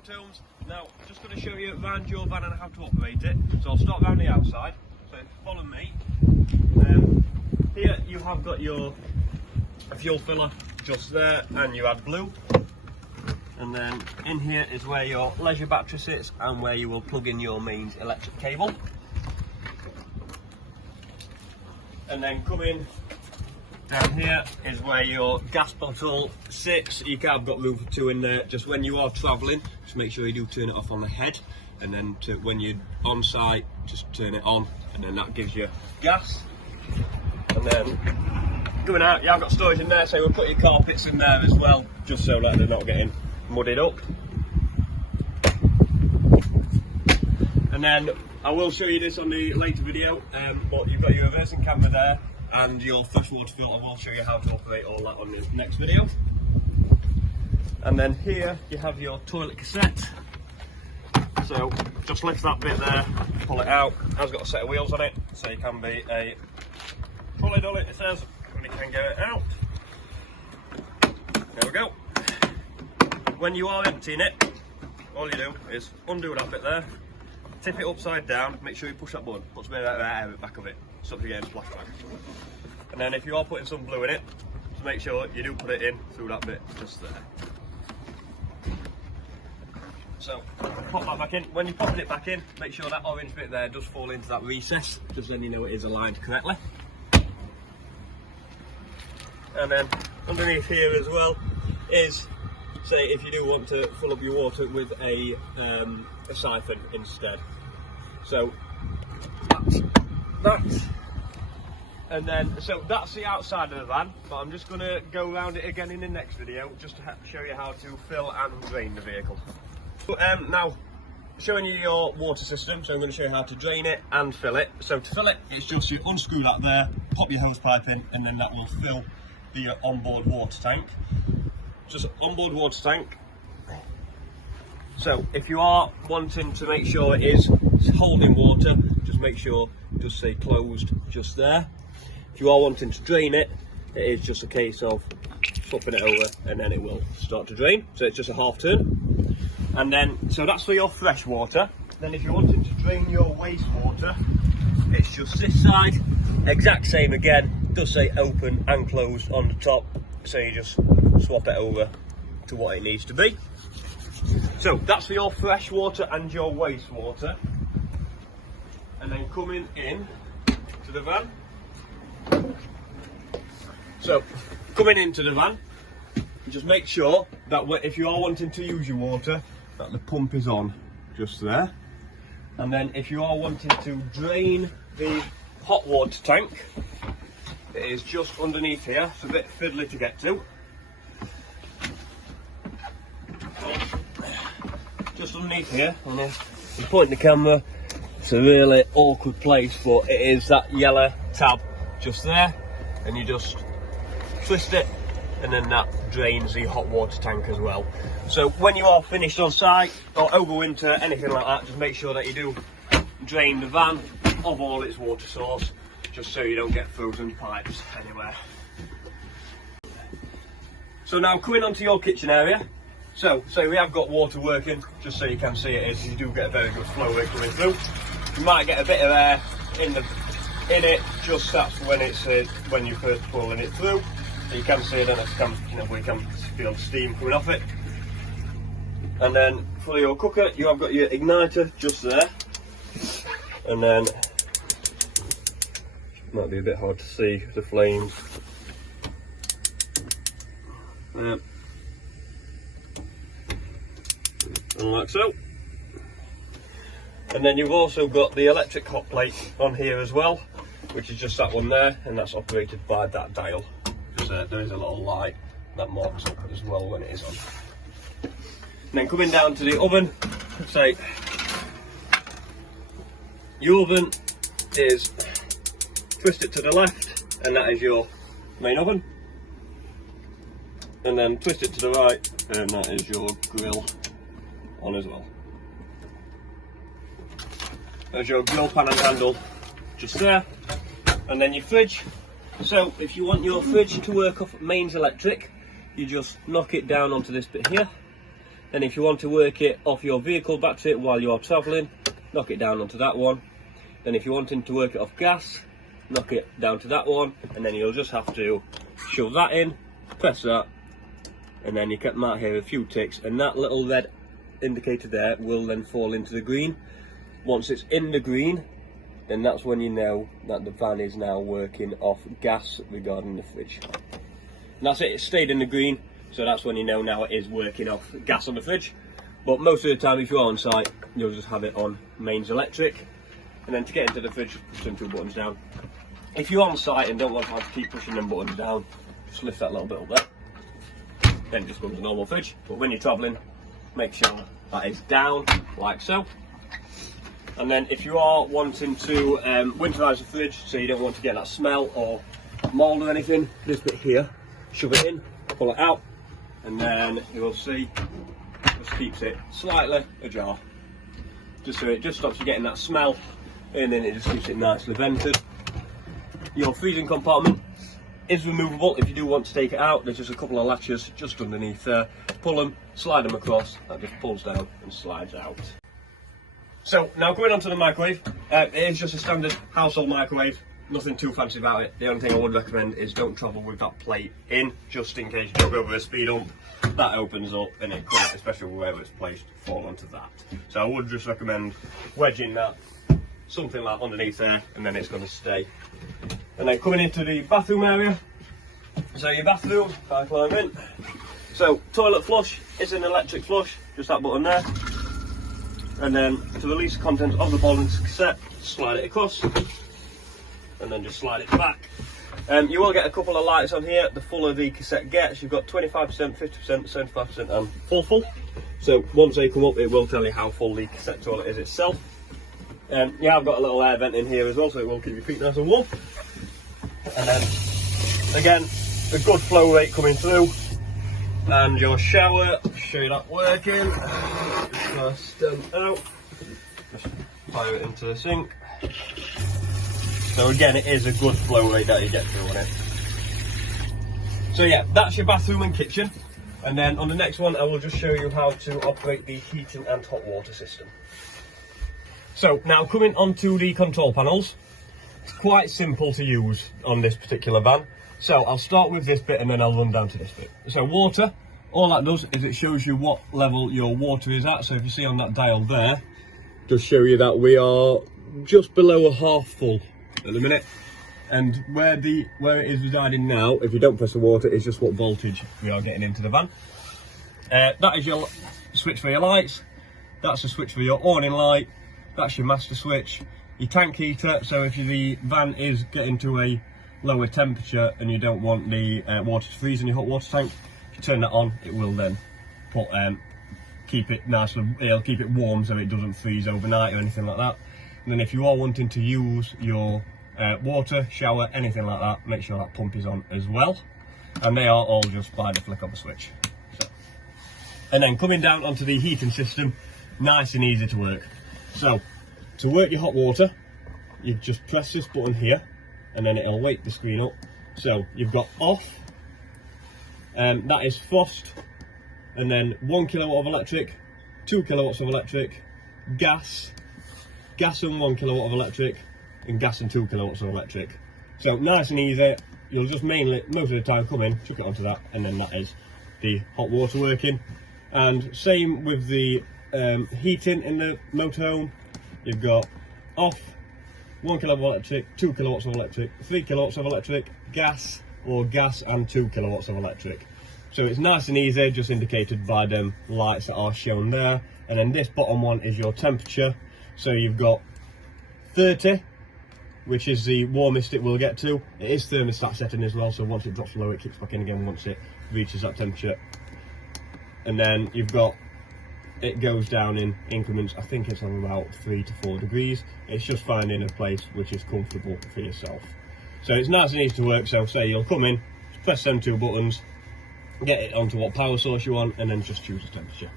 Motorhomes. Now, just going to show you around your van and how to operate it. So I'll start around the outside. So follow me. Here you have got your fuel filler just there, and you add blue. And then in here is where your leisure battery sits and where you will plug in your mains electric cable. And then come in down here is where your gas bottle sits. You have got room for two in there. Just when you are travelling, just make sure you do turn it off on the head, and then when you're on site, just turn it on, and then that gives you gas. And then coming out, you have got storage in there, so we'll put your carpets in there as well, just so that they're not getting muddied up. And then I will show you this on the later video, but you've got your reversing camera there and your freshwater filter. I'll show you how to operate all that on the next video. And then here you have your toilet cassette. So just lift that bit there, pull it out. It has got a set of wheels on it, so you can be a trolley dolly, it says, when you can get it out. There we go. When you are emptying it, all you do is undo that bit there, tip it upside down, make sure you push that button, puts a bit of air at the back of it, stop you getting splashed back. And then if you are putting some blue in it, just make sure you do put it in through that bit just there. So pop that back in. When you're popping it back in, make sure that orange bit there does fall into that recess, just then you know it is aligned correctly. And then underneath here as well is, say if you do want to fill up your water with a siphon instead. So that's and then so that's the outside of the van, but I'm just going to go around it again in the next video just to show you how to fill and drain the vehicle. Now showing you your water system, so I'm going to show you how to drain it and fill it. So to fill it, it's just you unscrew that there, pop your hose pipe in, and then that will fill the onboard water tank. Just onboard water tank. So if you are wanting to make sure it is holding water, just make sure just say closed just there. If you are wanting to drain it, it is just a case of swapping it over and then it will start to drain. So it's just a half turn. And then so that's for your fresh water. Then if you're wanting to drain your wastewater, it's just this side, exact same again, does say open and closed on the top, so you just swap it over to what it needs to be. So that's for your fresh water and your wastewater. And then coming in to the van. So coming into the van, just make sure that if you are wanting to use your water, that the pump is on just there. And then if you are wanting to drain the hot water tank, it is just underneath here. It's a bit fiddly to get to. Just underneath here, and if you point the camera, it's a really awkward place, but it is that yellow tab just there, and you just twist it, and then that drains the hot water tank as well. So when you are finished on site or over winter, anything like that, just make sure that you do drain the van of all its water source, just so you don't get frozen pipes anywhere. So now coming onto your kitchen area. So we have got water working, just so you can see it is, you do get a very good flow rate coming through. You might get a bit of air in it, just that's when it's when you're first pulling it through. So you can see it, and we can feel steam coming off it. And then for your cooker, you have got your igniter just there, and then might be a bit hard to see the flames. And like so. And then you've also got the electric hot plate on here as well, which is just that one there, and that's operated by that dial. There is a little light that marks up as well when it is on. And then coming down to the oven, say your oven is twist it to the left, and that is your main oven. And then twist it to the right, and that is your grill on as well. There's your grill pan and handle just there. And then your fridge. So if you want your fridge to work off mains electric, you just knock it down onto this bit here, Then if you want to work it off your vehicle battery while you are travelling, knock it down onto that one. Then if you're wanting to work it off gas, knock it down to that one, and then you'll just have to shove that in, press that, and then you might hear a few ticks, and that little red indicator there will then fall into the green. Once it's in the green, then that's when you know that the van is now working off gas regarding the fridge. And that's it, it stayed in the green, so that's when you know now it is working off gas on the fridge. But most of the time, if you're on site, you'll just have it on mains electric. And then to get into the fridge, push them 2 buttons down. If you're on site and don't want to have to keep pushing them buttons down, just lift that little bit up there. Then it just comes a normal fridge. But when you're travelling, make sure that is down, like so. And then if you are wanting to winterise the fridge, so you don't want to get that smell or mould or anything, this bit here, shove it in, pull it out, and then you will see, just keeps it slightly ajar. Just so it just stops you getting that smell, and then it just keeps it nicely vented. Your freezing compartment is removable if you do want to take it out. There's just a couple of latches just underneath there. Pull them, slide them across, that just pulls down and slides out. So now going on to the microwave, it is just a standard household microwave, nothing too fancy about it. The only thing I would recommend is don't travel with that plate in, just in case you go over a speed hump. That opens up and it could, especially wherever it's placed, fall onto that. So I would just recommend wedging that, something like underneath there, and then it's going to stay. And then coming into the bathroom area, so your bathroom, if I climb in. So toilet flush is an electric flush, just that button there. And then to release the contents of the bottom cassette, slide it across, and then just slide it back. You will get a couple of lights on here. The fuller the cassette gets, you've got 25%, 50%, 75% and full. So once they come up, it will tell you how full the cassette toilet is itself. Yeah, I've got a little air vent in here as well, so it will keep your feet nice and warm. And then, again, a good flow rate coming through. And your shower, show you that working. Just press them out. Just fire it into the sink. So again, it is a good flow rate that you get through on it. So yeah, that's your bathroom and kitchen. And then on the next one, I will just show you how to operate the heating and hot water system. So now coming onto the control panels, it's quite simple to use on this particular van. So I'll start with this bit and then I'll run down to this bit. So water, all that does is it shows you what level your water is at. So if you see on that dial there, just show you that we are just below a half full at the minute. And where it is residing now, if you don't press the water, is just what voltage we are getting into the van. That is your switch for your lights. That's the switch for your awning light. That's your master switch. Your tank heater, so if the van is getting to a lower temperature and you don't want the water to freeze in your hot water tank, if you turn that on, it will then put, keep it nice, it'll keep it warm so it doesn't freeze overnight or anything like that. And then if you are wanting to use your water, shower, anything like that, make sure that pump is on as well. And they are all just by the flick of a switch. So. And then coming down onto the heating system, nice and easy to work. So, to work your hot water, you just press this button here, and then it'll wake the screen up. So, you've got off, that is frost, and then 1 kilowatt of electric, 2 kilowatts of electric, gas and 1 kilowatt of electric, and gas and 2 kilowatts of electric. So, nice and easy. You'll just mainly, most of the time, come in, chuck it onto that, and then that is the hot water working. And same with the heating in the motorhome. You've got off, 1 kilowatt of electric, 2 kilowatts of electric, 3 kilowatts of electric, gas, or gas and 2 kilowatts of electric. So it's nice and easy, just indicated by them lights that are shown there. And then this bottom one is your temperature. So you've got 30, which is the warmest it will get to. It is thermostat setting as well, so once it drops low, it kicks back in again once it reaches that temperature. And then you've got, it goes down in increments. I think it's on about 3 to 4 degrees. It's just finding a place which is comfortable for yourself. So it's nice and easy to work. So say you'll come in, press them 2 buttons, get it onto what power source you want, and then just choose the temperature.